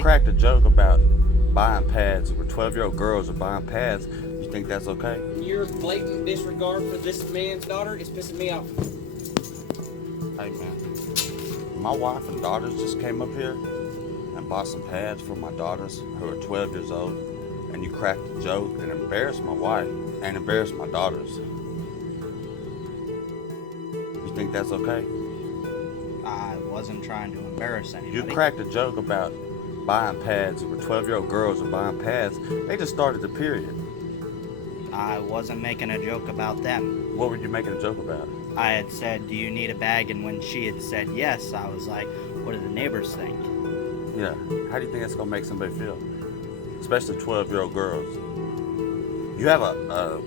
cracked a joke about buying pads, where 12-year-old girls are buying pads. You think that's okay? Your blatant disregard for this man's daughter is pissing me off. Hey man, my wife and daughters just came up here and bought some pads for my daughters who are 12 years old, and you cracked a joke and embarrassed my wife and embarrassed my daughters. You think that's okay? I wasn't trying to embarrass anybody. You cracked a joke about buying pads, where 12-year-old girls are buying pads. They just started the period. I wasn't making a joke about them. What were you making a joke about? I had said, do you need a bag? And when she had said yes, I was like, what do the neighbors think? Yeah, how do you think that's gonna make somebody feel? Especially 12-year-old girls. You have a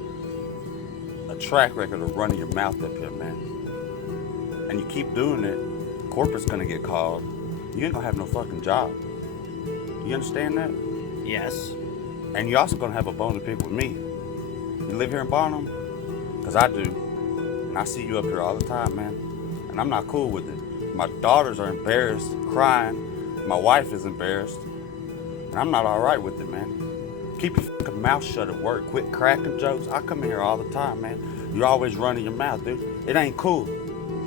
track record of running your mouth up here, man. And you keep doing it, corporate's gonna get called. You ain't gonna have no fucking job. You understand that? Yes. And you also gonna have a bone to pick with me. You live here in Barnum? Cause I do. And I see you up here all the time, man. And I'm not cool with it. My daughters are embarrassed, crying. My wife is embarrassed. And I'm not all right with it, man. Keep your fucking mouth shut at work. Quit cracking jokes. I come here all the time, man. You're always running your mouth, dude. It ain't cool.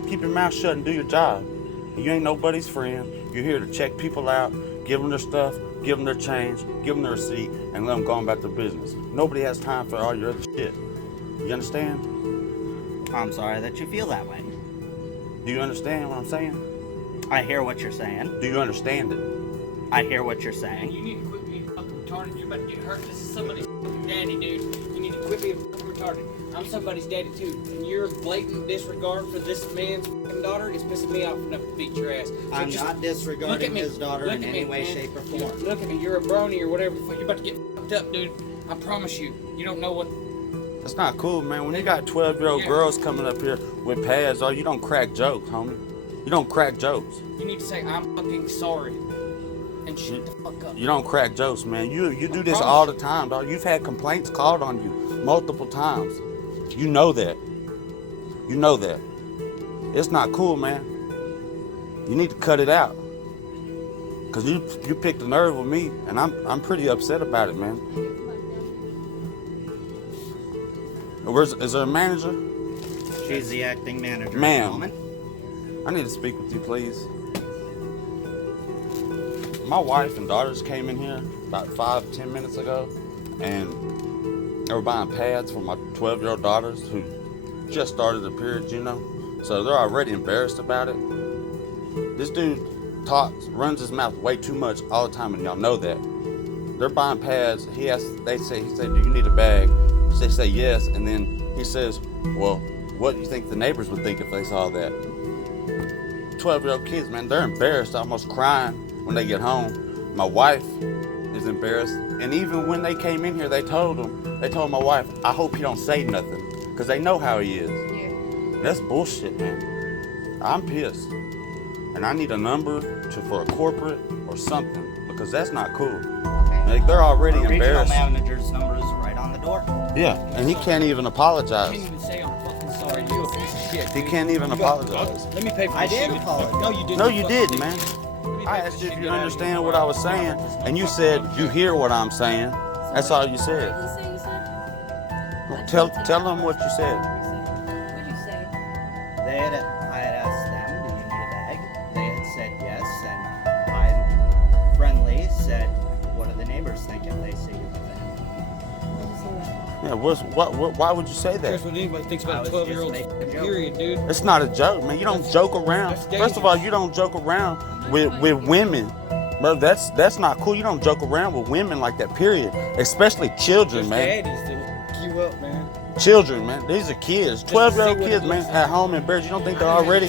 Keep your mouth shut and do your job. You ain't nobody's friend. You're here to check people out, give them their stuff, give them their change, give them their receipt, and let them go on about their business. Nobody has time for all your other shit. You understand? I'm sorry that you feel that way. Do you understand what I'm saying? I hear what you're saying. Do you understand it? I hear what you're And saying. you need to quit being fucking retarded. You're about to get hurt. This is somebody's fucking daddy, dude. You need to quit being fucking retarded. I'm somebody's daddy too. And your blatant disregard for this man's fucking daughter is pissing me off enough to beat your ass. So I'm just not look disregarding at me. his daughter Look in at any me, way, man. shape, or You- form. Look at me. You're a brony or whatever the fuck. You're about to get fucked up, dude. I promise you. You don't know what. That's not cool, man. When you got 12-year-old Yeah. girls coming up here with pads, you don't crack jokes, homie. You don't crack jokes. You need to say, I'm fucking sorry. And shut the fuck up. You don't crack jokes, man. You do this promise all the you. time, dog. You've had complaints called on you multiple times. You know that. You know that. It's not cool, man. You need to cut it out. Cause you picked a nerve with me, and I'm pretty upset about it, man. Is there a manager? She's the acting manager at the Ma'am. moment. I need to speak with you, please. My wife and daughters came in here about 5-10 minutes ago, and they were buying pads for my 12-year-old daughters who just started the period, you know. So they're already embarrassed about it. This dude runs his mouth way too much all the time, and y'all know that. They're buying pads. He said, do you need a bag? They say yes, and then he says, well, what do you think the neighbors would think if they saw that? 12-year-old kids, man, they're embarrassed, almost crying when they get home. My wife is embarrassed, and even when they came in here, they told my wife, I hope he don't say nothing, because they know how he is. Yeah. That's bullshit, man. I'm pissed, and I need a number for a corporate or something, because that's not cool. Okay. Like, they're already Our regional embarrassed. manager's number is right on the door. Yeah, and he can't even I apologize. can't even say I'm fucking sorry. You a piece of shit. He dude. can't even You got- apologize. Let me pay for I this did shit. apologize. No, you didn't. No, you fucking didn't, did. man. Let me I pay asked for you this if shit. you Get out of understand here. what I was saying, and you said you hear what I'm saying. That's all you said. What did you say? Well, tell them what you said. What did you say? I had asked them, do you need a bag? They had said yes, and I friendly said, what do the neighbors think if they see you with it? What did you say? Yeah, why would you say That's that? what anybody thinks I about a was 12-year-old. just making a joke. Period, dude. It's not a joke, man. You don't joke around. That's First of all, dangerous. you don't joke around with women. Bro, that's not cool. You don't joke around with women like that, period. Especially children, There's man. daddies that will you up, man. Children, man. These are kids. 12-year-old what it kids, man, looks at home embarrassed. You don't think they're already